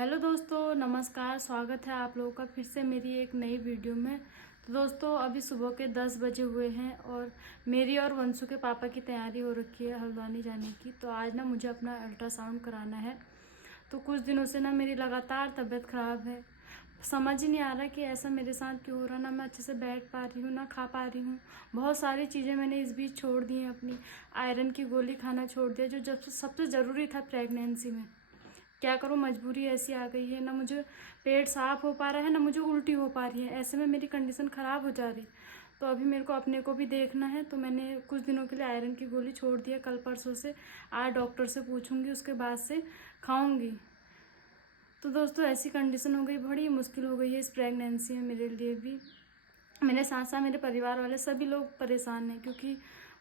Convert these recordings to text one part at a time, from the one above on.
Hello दोस्तों, नमस्कार। स्वागत है आप लोगों का फिर से मेरी एक नई वीडियो में। तो दोस्तों, अभी सुबह के 10 बजे हुए हैं और मेरी और वंशु के पापा की तैयारी हो रखी है हल्द्वानी जाने की। तो आज ना मुझे अपना अल्ट्रासाउंड कराना है। तो कुछ दिनों से ना मेरी लगातार तबीयत ख़राब है। समझ ही नहीं आ रहा कि ऐसा मेरे साथ क्यों हो रहा। ना मैं अच्छे से बैठ पा रही हूँ, ना खा पा रही हूँ। बहुत सारी चीज़ें मैंने इस बीच छोड़ दी हैं अपनी। आयरन की गोली खाना छोड़ दिया, जो जब सबसे ज़रूरी था प्रेगनेंसी में। क्या करूँ, मजबूरी ऐसी आ गई है। ना मुझे पेट साफ हो पा रहा है, ना मुझे उल्टी हो पा रही है। ऐसे में मेरी कंडीशन ख़राब हो जा रही। तो अभी मेरे को अपने को भी देखना है। तो मैंने कुछ दिनों के लिए आयरन की गोली छोड़ दी है। कल परसों से आज डॉक्टर से पूछूंगी, उसके बाद से खाऊंगी। तो दोस्तों, ऐसी कंडीशन हो गई, बड़ी मुश्किल हो गई है इस प्रेगनेंसी में मेरे लिए भी। मेरे साथ साथ मेरे परिवार वाले सभी लोग परेशान हैं, क्योंकि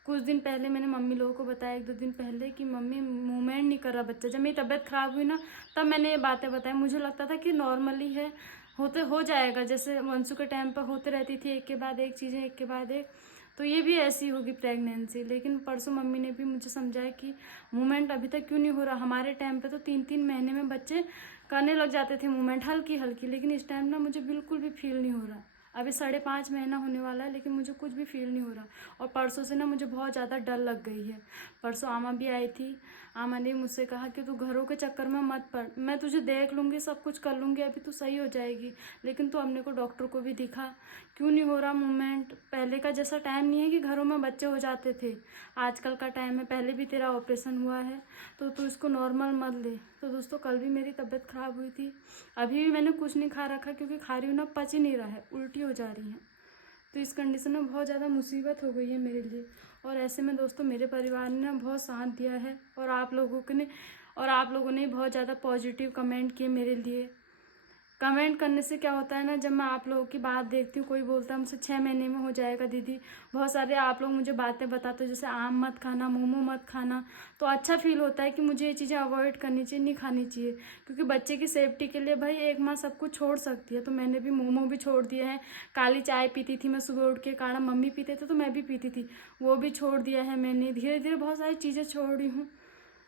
कुछ दिन पहले मैंने मम्मी लोगों को बताया, 1-2 दिन पहले, कि मम्मी मूवमेंट नहीं कर रहा बच्चा। जब मेरी तबीयत ख़राब हुई ना, तब मैंने ये बातें बताई। मुझे लगता था कि नॉर्मली है, होते हो जाएगा, जैसे वंशु के टाइम पर होते रहती थी, एक के बाद एक चीज़ें, एक के बाद एक। तो ये भी ऐसी होगी प्रेगनेंसी। लेकिन परसों मम्मी ने भी मुझे समझाया कि मूवमेंट अभी तक क्यों नहीं हो रहा। हमारे टाइम पे तो 3-3 महीने में बच्चे करने लग जाते थे मूवमेंट, हल्की हल्की। लेकिन इस टाइम ना मुझे बिल्कुल भी फील नहीं हो रहा। अभी 5.5 महीना होने वाला है, लेकिन मुझे कुछ भी फील नहीं हो रहा। और परसों से ना मुझे बहुत ज़्यादा डर लग गई है। परसों आमा भी आई थी। आमा ने मुझसे कहा कि तू घरों के चक्कर में मत पड़, मैं तुझे देख लूँगी, सब कुछ कर लूँगी, अभी तू सही हो जाएगी। लेकिन तू अपने को डॉक्टर को भी दिखा, क्यों नहीं हो रहा मूवमेंट। पहले का जैसा टाइम नहीं है कि घरों में बच्चे हो जाते थे, आजकल का टाइम है। पहले भी तेरा ऑपरेशन हुआ है, तो तू इसको नॉर्मल मत ले। तो दोस्तों, कल भी मेरी तबीयत ख़राब हुई थी। अभी भी मैंने कुछ नहीं खा रखा, क्योंकि खा रही हूँ ना, पच ही नहीं रहा है, उल्टी हो जा रही है। तो इस कंडीशन में बहुत ज़्यादा मुसीबत हो गई है मेरे लिए। और ऐसे में दोस्तों, मेरे परिवार ने ना बहुत साथ दिया है, और आप लोगों ने बहुत ज़्यादा पॉजिटिव कमेंट किए मेरे लिए। कमेंट करने से क्या होता है ना, जब मैं आप लोगों की बात देखती हूँ, कोई बोलता है मुझसे 6 महीने में हो जाएगा दीदी। बहुत सारे आप लोग मुझे बातें बताते हो, जैसे आम मत खाना, मोमो मत खाना। तो अच्छा फील होता है कि मुझे ये चीज़ें अवॉइड करनी चाहिए, नहीं खानी चाहिए। क्योंकि बच्चे की सेफ्टी के लिए भाई एक माँ सब कुछ छोड़ सकती है। तो मैंने भी मोमो भी छोड़ दिए हैं। काली चाय पीती थी मैं सुबह उठ के, काढ़ा मम्मी पीते थे तो मैं भी पीती थी, वो भी छोड़ दिया है मैंने। धीरे धीरे बहुत सारी चीज़ें छोड़ रही हूँ।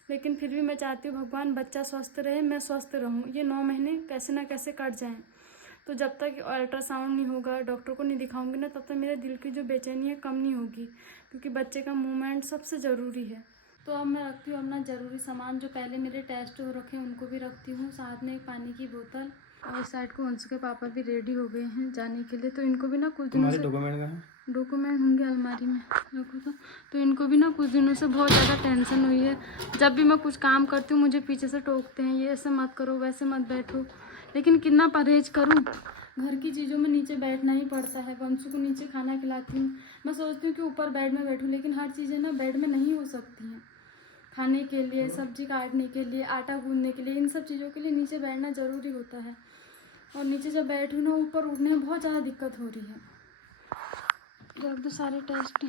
लेकिन फिर भी मैं चाहती हूँ भगवान बच्चा स्वस्थ रहे, मैं स्वस्थ रहूँ, ये 9 महीने कैसे ना कैसे कट जाएं। तो जब तक अल्ट्रासाउंड नहीं होगा, डॉक्टर को नहीं दिखाऊंगी ना, तब तक मेरे दिल की जो बेचैनी है कम नहीं होगी। क्योंकि बच्चे का मूवमेंट सबसे ज़रूरी है। तो अब मैं रखती हूँ अपना ज़रूरी सामान, जो पहले मेरे टेस्ट हो रखे हैं उनको भी रखती हूँ, साथ में एक पानी की बोतल। और इस साइड को वंशु के पापा भी रेडी हो गए हैं जाने के लिए। तो इनको भी ना कुछ दिनों से डॉक्यूमेंट होंगे अलमारी में रखो। तो इनको भी ना कुछ दिनों से बहुत ज़्यादा टेंशन हुई है। जब भी मैं कुछ काम करती हूँ मुझे पीछे से टोकते हैं, ये ऐसे मत करो, वैसे मत बैठो। लेकिन कितना परहेज करूँ, घर की चीज़ों में नीचे बैठना ही पड़ता है। वंशु को नीचे खाना खिलाती हूँ, मैं सोचती हूँ कि ऊपर बेड में बैठूँ, लेकिन हर चीज़ें ना बेड में नहीं हो सकती हैं। खाने के लिए, सब्जी काटने के लिए, आटा गूंदने के लिए, इन सब चीज़ों के लिए नीचे बैठना ज़रूरी होता है। और नीचे जब बैठी हूँ ना, ऊपर उठने में बहुत ज़्यादा दिक्कत हो रही है। रख दो सारे टेस्ट,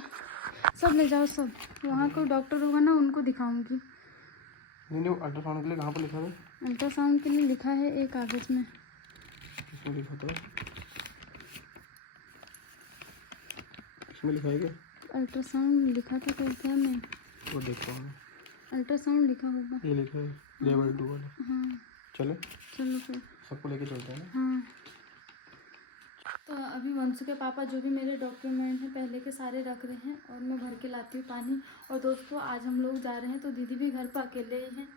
सब ले जाओ सब। वहाँ कोई डॉक्टर होगा ना, उनको दिखाऊंगी। नहीं, अल्ट्रासाउंड के लिए कहाँ पर लिखा है? अल्ट्रासाउंड के लिए लिखा है एक कागज में। इसमें लिखा था? इसमें लिखा है क्या? अल्ट्रासाउंड लिखा था क्या मैं? वो देखता हूँ। अल्ट्रासाउंड लिखा होगा, ये लिखा है लेवल 2 वाला। हाँ। चलो चलो फिर, सबको लेके चलते हैं ना। हाँ। तो अभी वंशु के पापा जो भी मेरे डॉक्यूमेंट हैं पहले के सारे रख रहे हैं, और मैं भर के लाती हूँ पानी। और दोस्तों, आज हम लोग जा रहे हैं, तो दीदी भी घर पर अकेले ही हैं।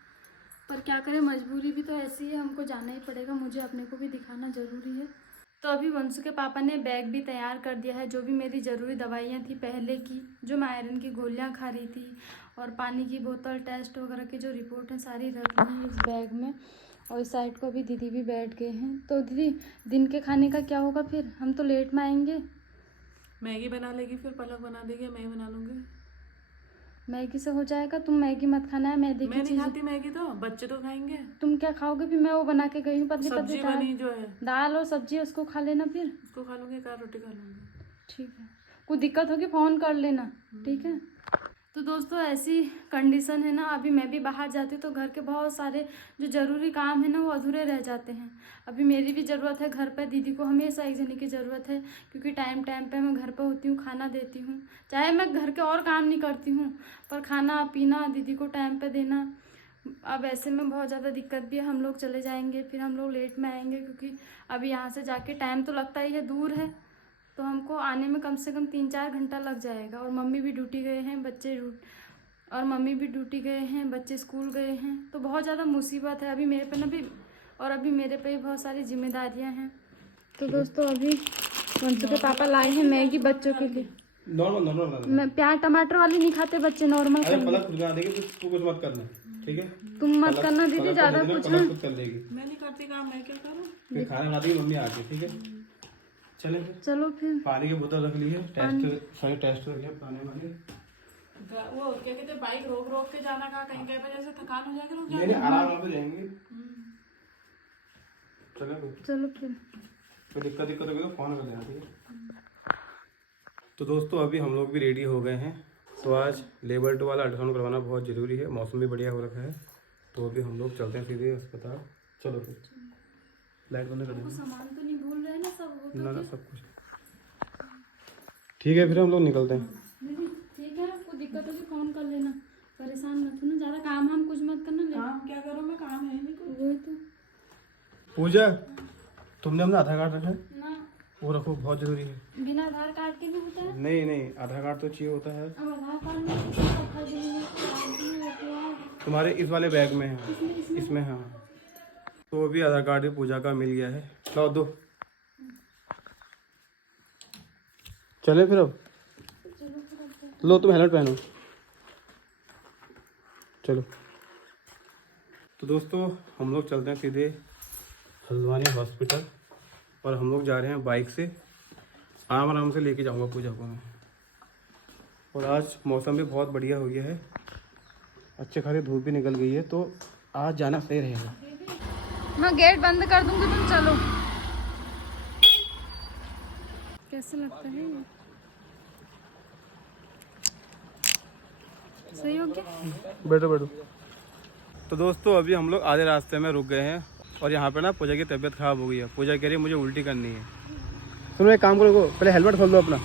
पर क्या करें, मजबूरी भी तो ऐसी है, हमको जाना ही पड़ेगा, मुझे अपने को भी दिखाना ज़रूरी है। तो अभी वंशु के पापा ने बैग भी तैयार कर दिया है, जो भी मेरी ज़रूरी दवाइयाँ थी पहले की, जो मैं आयरन की गोलियाँ खा रही थी, और पानी की बोतल, टेस्ट वगैरह की जो रिपोर्ट है सारी रख ली है इस बैग में। और इस साइड को अभी दीदी भी बैठ गए हैं। तो दीदी, दिन के खाने का क्या होगा फिर? हम तो लेट में आएंगे। मैगी बना लेगी, फिर पलक बना देगी, मैं बना लूंगी। मैगी से हो जाएगा, तुम मैगी मत खाना है, मैदे की मैं नहीं चीज़। खाती मैगी, तो बच्चे तो खाएंगे। तुम क्या खाओगे? फिर मैं वो बना के गई हूँ, पतली पतली सब्जी दाल, बनी जो है दाल और सब्जी, उसको खा लेना फिर। उसको खा लूंगी, 1 रोटी खा लूंगी। ठीक है, कोई दिक्कत होगी फ़ोन कर लेना, ठीक है। तो दोस्तों, ऐसी कंडीशन है ना, अभी मैं भी बाहर जाती हूँ तो घर के बहुत सारे जो ज़रूरी काम है ना, वो अधूरे रह जाते हैं। अभी मेरी भी ज़रूरत है घर पर, दीदी को हमेशा एक जने की ज़रूरत है, क्योंकि टाइम टाइम पे मैं घर पर होती हूँ, खाना देती हूँ। चाहे मैं घर के और काम नहीं करती हूँ, पर खाना पीना, दीदी को टाइम पे देना, अब ऐसे में बहुत ज़्यादा दिक्कत भी है। हम लोग चले जाएंगे, फिर हम लोग लेट में आएंगे, क्योंकि अभी यहाँ से जाके टाइम तो लगता ही है, दूर है, तो हमको आने में कम से कम 3-4 घंटा लग जाएगा। और मम्मी भी ड्यूटी गए हैं, बच्चे स्कूल गए हैं, तो बहुत ज़्यादा मुसीबत है अभी मेरे पे ना भी। और अभी मेरे पे भी बहुत सारी जिम्मेदारियां हैं। तो दोस्तों अभी वंशु के पापा लाए हैं मैगी बच्चों के लिए। नॉर्मल मैं प्याज टमाटर वाली नहीं खाते बच्चे, नॉर्मल खाएंगे। पलक खुद बना देगी, तू कुछ मत करना, ठीक है? तुम मत करना दीदी, ज्यादा कुछ है। खुद कर देगी, मैं नहीं करती काम, मैं क्या करूँ? फिर खाना बना देगी मम्मी आके, ठीक है? चले फिर। चलो फिर। पानी की बोतल रख ली है, सारे टेस्ट रख लिया, पानी वाले। वो क्या कहते हैं, बाइक रोक रोक के जाना, का कहीं कहीं वजह से थकान हो जाएगी, रुक नहीं आराम से जाएंगे। चलो फिर। कोई दिक्कत होगी तो फोन कर देना, ठीक है? तो दोस्तों अभी हम लोग भी रेडी हो गए हैं। तो आज लेवल 2 वाला अल्ट्रासाउंड करवाना बहुत ज़रूरी है, मौसम भी बढ़िया हो रखा है। तो अभी हम लोग चलते हैं सीधे अस्पताल। चलो फिर, लाइट बंद कर देना। सामान तो नहीं भूल रहे ना, सब हो ना सब कुछ ठीक है। फिर हम लोग निकलते हैं। ठीक है, आपको दिक्कत होगी फोन कर लेना, परेशान मत होना, ज्यादा काम हम कुछ मत करना। काम क्या करूँ मैं, काम है नहीं कोई। वही तो। पूजा, तुमने अपना आधार कार्ड रखा है? ना, वो रखो, बहुत जरूरी है। बिना आधार कार्ड के नहीं होता है? नहीं आधार कार्ड तो चाहिए होता है। अब आधार कार्ड में तुम्हारे इस वाले बैग में है, इसमें हाँ। तो अभी आधार कार्ड भी पूजा का मिल गया है। लाओ दो, चले फिर। अब लो, तुम हेलमेट पहनो। चलो तो दोस्तों हम लोग चलते हैं सीधे हल्द्वानी हॉस्पिटल, और हम लोग जा रहे हैं बाइक से। आराम से लेके जाऊंगा पूजा को मैं। और आज मौसम भी बहुत बढ़िया हो गया है, अच्छे खासी धूप भी निकल गई है, तो आज जाना सही रहेगा। मैं गेट बंद कर दूंगी, तुम चलो। कैसा लगता है ये? सही हो गया? बैठो। तो दोस्तों अभी हम लोग आधे रास्ते में रुक गए हैं, और यहाँ पे ना पूजा की तबीयत खराब हो गई है। पूजा कह रही है मुझे उल्टी करनी है। सुनो एक काम करो, पहले हेलमेट खोल दो अपना,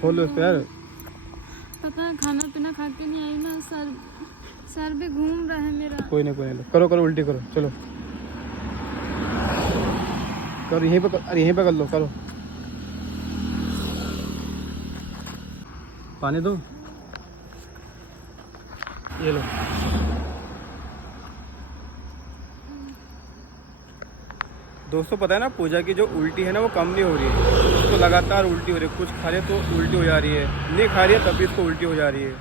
खोल लो इसको यार। पता है खाना पीना खा के नहीं आई ना, सर भी घूम रहा है मेरा। कोई नहीं, करो उल्टी करो, चलो करो, यहीं पे कर लो, करो। पानी दो, ये लो। दोस्तों पता है ना, पूजा की जो उल्टी है ना वो कम नहीं हो रही है, उसको लगातार उल्टी हो रही है। कुछ खा रही है तो उल्टी हो जा रही है, नहीं खा रही है तब भी इसको उल्टी हो जा रही है।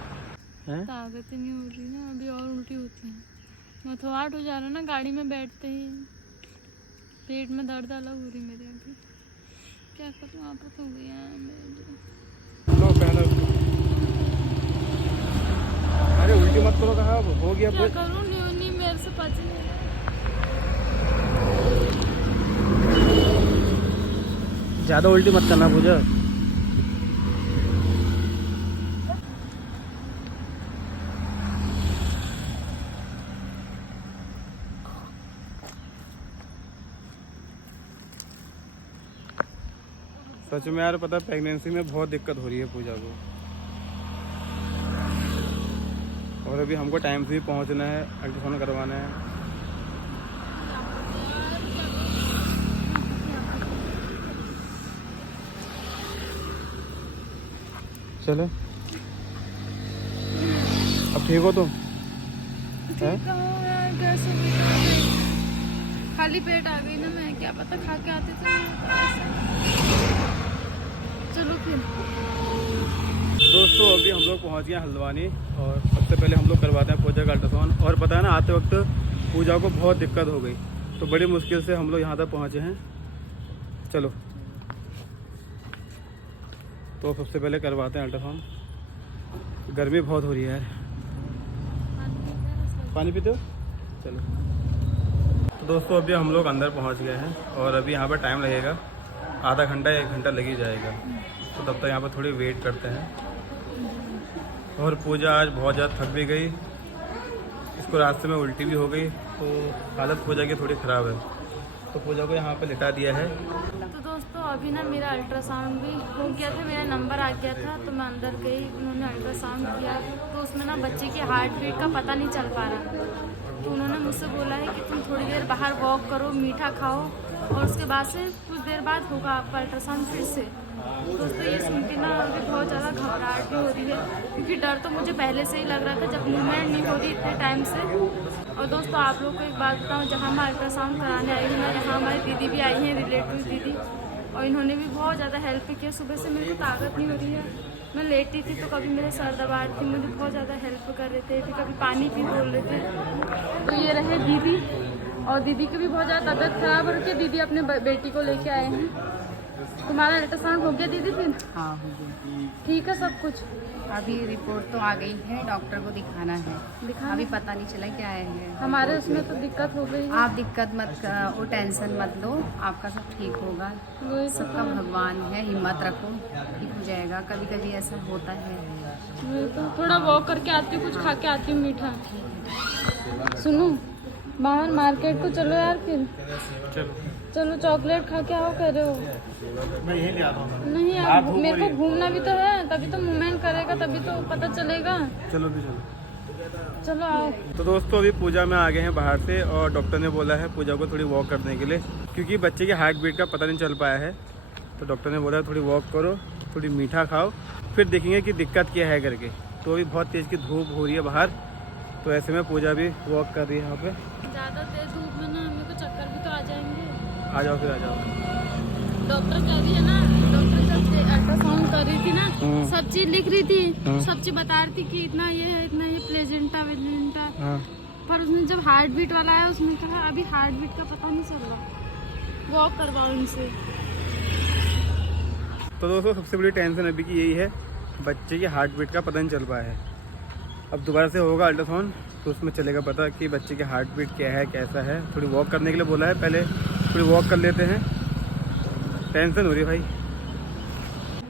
ताकत नहीं हो रही ना, अभी और उल्टी होती है। मथुआट हो जा रहा है ना गाड़ी में बैठते ही, पेट में दर्द अलग हो रही मेरे। अभी क्या करूँ, आदत हो गई है मेरे। लो पहनो। अरे उल्टी मत करो, कहा हो गया। क्या करूँ, नहीं मेरे से पच नहीं रहा। ज़्यादा उल्टी मत करना पूजा। सच में यार, पता है प्रेगनेंसी में बहुत दिक्कत हो रही है पूजा को। और अभी हमको टाइम से ही पहुंचना है, अल्ट्रासाउंड करवाना है। चलो अब ठीक हो तुम? खाली पेट आ गई ना मैं, क्या पता खा के आते थे। चलो फिर दोस्तों अभी हम लोग पहुंच गए हल्द्वानी, और सबसे पहले हम लोग करवाते हैं पूजा का अल्ट्रासाउंड। और पता है ना, आते वक्त पूजा को बहुत दिक्कत हो गई, तो बड़ी मुश्किल से हम लोग यहाँ तक पहुँचे हैं। चलो तो सबसे पहले करवाते हैं अल्ट्रासाउंड। गर्मी बहुत हो रही है यार। पानी पीते हो? चलो तो दोस्तों अभी हम लोग अंदर पहुंच गए हैं, और अभी यहाँ पर टाइम लगेगा, आधा घंटा या 1 घंटा लग ही जाएगा। तो तब तक यहाँ पर थोड़ी वेट करते हैं। और पूजा आज बहुत ज़्यादा थक भी गई, इसको रास्ते में उल्टी भी हो गई, तो हालत पूजा की थोड़ी ख़राब है। तो पूजा को यहाँ पे लिटा दिया है। तो दोस्तों अभी ना मेरा अल्ट्रासाउंड भी हो गया था, मेरा नंबर आ गया था, तो मैं अंदर गई, उन्होंने अल्ट्रासाउंड किया तो उसमें ना बच्चे की हार्ट बीट का पता नहीं चल पा रहा। तो उन्होंने मुझसे बोला है कि तुम थोड़ी देर बाहर वॉक करो, मीठा खाओ और उसके बाद से कुछ देर बाद होगा आपका अल्ट्रासाउंड फिर से। दोस्तों ये सुन के ना मुझे बहुत ज़्यादा घबराहट भी हो रही है, क्योंकि डर तो मुझे पहले से ही लग रहा था जब मूवमेंट नहीं हो रही इतने टाइम से। और दोस्तों आप लोग को एक बात बताऊं, जहाँ मैं अल्ट्रासाउंड कराने आई हूँ ना, यहाँ हमारी दीदी भी आई हैं, रिलेटिव दीदी, और इन्होंने भी बहुत ज़्यादा हेल्प किया। सुबह से मेरे को ताकत नहीं हो रही है, मैं लेटी थी तो कभी मेरे सर दबा रही थी, मुझे बहुत ज़्यादा हेल्प कर रहे थे, फिर कभी पानी पी बोल रहे थे। तो ये रहे दीदी, और दीदी की भी बहुत ज़्यादा तबीयत खराब हो रही है, दीदी अपने बेटी को लेके आए हैं। तुम्हारा अल्ट्रासाउंड हो गया दीदी फिर? हाँ हो गया। ठीक है सब कुछ? अभी रिपोर्ट तो आ गई है, डॉक्टर को दिखाना है। अभी पता नहीं चला क्या है। हमारे उसमें तो दिक्कत हो गई है। आप दिक्कत मत, वो टेंशन मत लो, आपका सब ठीक होगा। वही सबका भगवान है, हिम्मत रखो, ठीक हो जाएगा। कभी कभी ऐसा होता है। वही तो थोड़ा वॉक करके आती हूँ, कुछ खा के आती हूँ मीठा। सुनो, बाहर मार्केट को चलो यार, फिर चलो चॉकलेट खा के आओ, कह रहे हो। मैं यही ले आता हूँ। नहीं यार, मेरे को घूमना भी तो है, तभी तो मूवमेंट करेगा, तभी तो पता चलेगा। चलो भी चलो। चलो आओ। तो दोस्तों अभी पूजा में आ गए हैं बाहर से, और डॉक्टर ने बोला है पूजा को थोड़ी वॉक करने के लिए, क्योंकि बच्चे के हार्ट बीट का पता नहीं चल पाया है। तो डॉक्टर ने बोला थोड़ी वॉक करो, थोड़ी मीठा खाओ, फिर देखेंगे कि दिक्कत क्या है करके। तो अभी बहुत तेज़ की धूप हो रही है बाहर, तो ऐसे में पूजा भी वॉक कर रही है यहाँ पे। ज़्यादा तेज धूप में ना मेरे को चक्कर भी तो आ जाएंगे। आ जाओ फिर, आ जाओ। डॉक्टर कह रही है ना, डॉक्टर जब अल्ट्रासाउंड कर रही थी ना, सब चीज लिख रही थी, सब चीज बता रही थी कि इतना ये है, इतना ये प्लेजेंटा वेजेंटा। पर उसने जब हार्ट बीट वाला है, उसने कहा अभी हार्ट बीट का पता नहीं चल रहा, वॉक करवाओ इनसे। तो दोस्तों सबसे बड़ी टेंशन अभी की यही है, बच्चे की हार्ट बीट का पता नहीं चल पाया है। अब दोबारा से होगा अल्ट्रासाउंड, तो उसमें चलेगा पता कि बच्चे की हार्ट बीट क्या है, कैसा है। थोड़ी वॉक करने के लिए बोला है, पहले थोड़ी वॉक कर लेते हैं, टेंशन हो रही है भाई।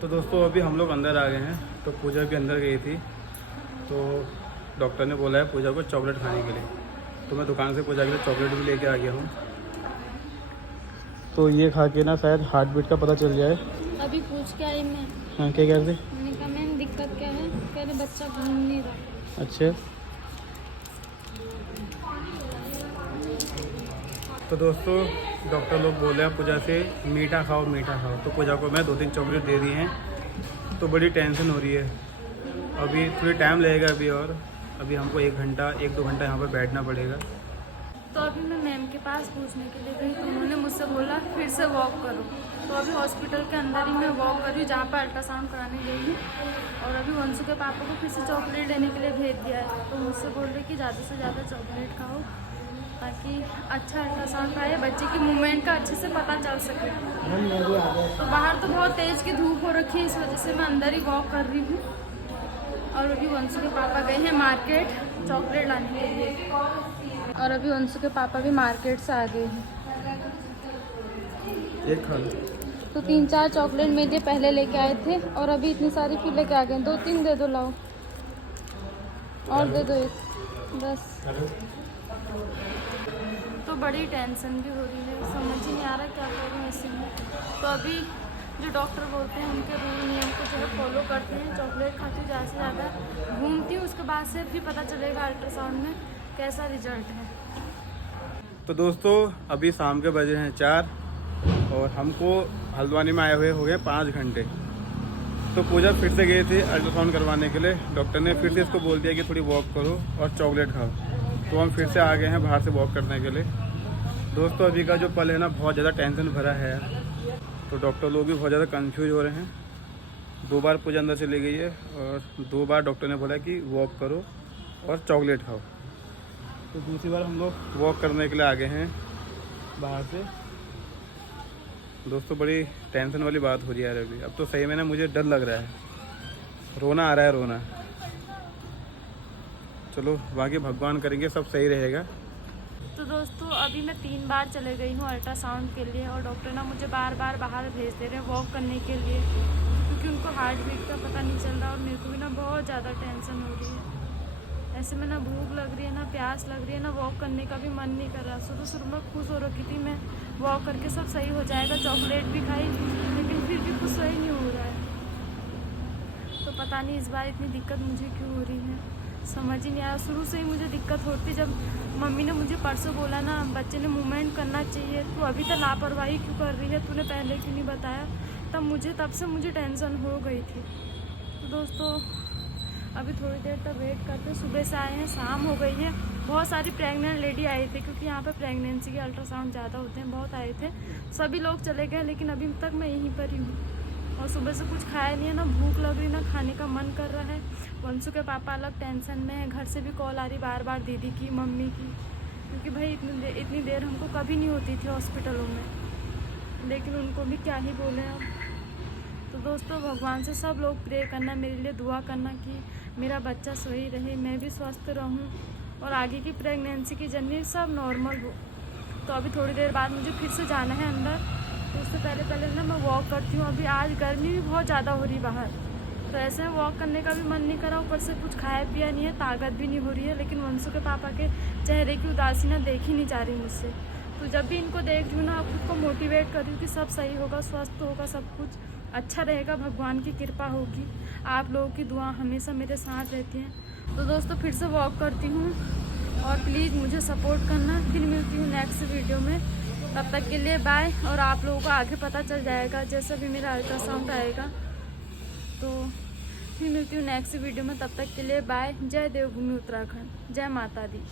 तो दोस्तों अभी हम लोग अंदर आ गए हैं, तो पूजा भी अंदर गई थी, तो डॉक्टर ने बोला है पूजा को चॉकलेट खाने के लिए। तो मैं दुकान से पूजा के लिए चॉकलेट भी लेके आ गया हूँ, तो ये खा के ना शायद हार्ट बीट का पता चल जाए। अभी पूछ के आई मैं। हाँ क्या कह रहे थे? मैंने कहा मैम दिक्कत क्या है, कह रहे बच्चा घूम नहीं रहा। अच्छा, तो दोस्तों डॉक्टर लोग बोले हैं पूजा से मीठा खाओ, मीठा खाओ। तो पूजा को मैं 2-3 चॉकलेट दे दी हैं, तो बड़ी टेंशन हो रही है। अभी थोड़ी टाइम लगेगा अभी, और अभी हमको 1-2 घंटा यहाँ पर बैठना पड़ेगा। तो अभी मैं मैम के पास पूछने के लिए गई, तो उन्होंने मुझसे बोला फिर से वॉक करो। तो अभी हॉस्पिटल के अंदर ही मैं वॉक कर रही हूँ, जहाँ पर अल्ट्रासाउंड कराने गई हूँ। और अभी वंशु के पापा को फिर से चॉकलेट लेने के लिए भेज दिया है, तो मुझसे बोल रहे कि ज़्यादा से ज़्यादा चॉकलेट खाओ, ताकि अच्छा अल्ट्रासाउंड आए, बच्चे की मूवमेंट का अच्छे से पता चल सके। तो बाहर तो बहुत तेज़ की धूप हो रखी है, इस वजह से मैं अंदर ही वॉक कर रही हूँ। और अभी वंशु के पापा गए हैं मार्केट चॉकलेट लाने के लिए, और अभी वंशु के पापा भी मार्केट से आ गए हैं। एक खा लो। तो 3-4 चॉकलेट मेरे लिए पहले लेके आए थे, और अभी इतनी सारी फिर लेके आ गए। 2-3 दे दो, लाओ और दे दो एक, बस। तो बड़ी टेंशन भी हो रही है, समझ ही नहीं आ रहा क्या करूँ ऐसे में। तो अभी जो डॉक्टर बोलते हैं उनके रूल नियम को जो है फॉलो करते हैं, चॉकलेट खाती हूँ, ज़्यादा से ज़्यादा घूमती हूँ, उसके बाद से फिर पता चलेगा अल्ट्रासाउंड में कैसा रिजल्ट है। तो दोस्तों अभी शाम के बजे हैं 4, और हमको हल्द्वानी में आए हुए हो गए 5 घंटे। तो पूजा फिर से गए थे अल्ट्रासाउंड करवाने के लिए, डॉक्टर ने फिर से इसको बोल दिया कि थोड़ी वॉक करो और चॉकलेट खाओ। तो हम फिर से आ गए हैं बाहर से वॉक करने के लिए। दोस्तों अभी का जो पल है ना, बहुत ज़्यादा टेंशन भरा है। तो डॉक्टर लोग भी बहुत ज़्यादा कंफ्यूज हो रहे हैं। 2 बार पूजा अंदर चली गई है, और 2 बार डॉक्टर ने बोला कि वॉक करो और चॉकलेट खाओ। तो दूसरी बार हम लोग वॉक करने के लिए आ गए हैं बाहर से। दोस्तों बड़ी टेंशन वाली बात हो रही है यार अभी। अब तो सही में ना मुझे डर लग रहा है, रोना आ रहा है, रोना। चलो बाकी भगवान करेंगे सब सही रहेगा। तो दोस्तों अभी मैं 3 बार चले गई हूँ अल्ट्रासाउंड के लिए, और डॉक्टर ना मुझे बार बार बाहर भेज दे रहे हैं वॉक करने के लिए, क्योंकि उनको हार्ट बीट का पता नहीं चल रहा, और मेरे को भी ना बहुत ज़्यादा टेंशन हो रही है। ऐसे में ना भूख लग रही है, ना प्यास लग रही है, ना वॉक करने का भी मन नहीं कर रहा। शुरू में खुश हो रखी थी मैं, वॉक करके सब सही हो जाएगा, चॉकलेट भी खाई, लेकिन फिर भी कुछ सही नहीं हो रहा है। तो पता नहीं इस बार इतनी दिक्कत मुझे क्यों हो रही है, समझ ही नहीं आया। शुरू से ही मुझे दिक्कत होती, जब मम्मी ने मुझे परसों बोला ना बच्चे ने मूवमेंट करना चाहिए, तो अभी तक लापरवाही क्यों कर रही है, तूने पहले क्यों नहीं बताया, तब से मुझे टेंशन हो गई थी। तो दोस्तों अभी थोड़ी देर तक वेट करते, सुबह से आए हैं, शाम हो गई है। बहुत सारी प्रेग्नेंट लेडी आई थी, क्योंकि यहाँ पर प्रेगनेंसी के अल्ट्रासाउंड ज़्यादा होते हैं, बहुत आए थे। सभी लोग चले गए, लेकिन अभी तक मैं यहीं पर ही हूँ। और सुबह से कुछ खाया नहीं है, ना भूख लग रही, ना खाने का मन कर रहा है। वंशु के पापा अलग टेंशन में है, घर से भी कॉल आ रही बार बार दीदी की, मम्मी की, क्योंकि भाई इतनी देर हमको कभी नहीं होती थी हॉस्पिटलों में, लेकिन उनको भी क्या ही बोले अब। तो दोस्तों भगवान से सब लोग प्रे करना, मेरे लिए दुआ करना कि मेरा बच्चा सही रहे, मैं भी स्वस्थ रहूं और आगे की प्रेगनेंसी की जर्नी सब नॉर्मल हो। तो अभी थोड़ी देर बाद मुझे फिर से जाना है अंदर, तो उससे पहले ना मैं वॉक करती हूँ। अभी आज गर्मी भी बहुत ज़्यादा हो रही बाहर, तो ऐसे में वॉक करने का भी मन नहीं करा, ऊपर से कुछ खाया पिया नहीं है, ताकत भी नहीं हो रही है। लेकिन वंशु के पापा के चेहरे की उदासी ना देखी नहीं जा रही मुझसे। तो जब भी इनको देख रही हूँ ना, खुद को मोटिवेट कर रही हूँ कि सब सही होगा, स्वस्थ होगा, सब कुछ अच्छा रहेगा, भगवान की कृपा होगी। आप लोगों की दुआ हमेशा मेरे साथ रहती हैं। तो दोस्तों फिर से वॉक करती हूँ, और प्लीज़ मुझे सपोर्ट करना। फिर मिलती हूँ नेक्स्ट वीडियो में, तब तक के लिए बाय। और आप लोगों को आगे पता चल जाएगा जैसा भी मेरा अल्ट्रासाउंड आएगा। तो फिर मिलती हूँ नेक्स्ट वीडियो में, तब तक के लिए बाय। जय देवभूमि उत्तराखंड, जय माता दी।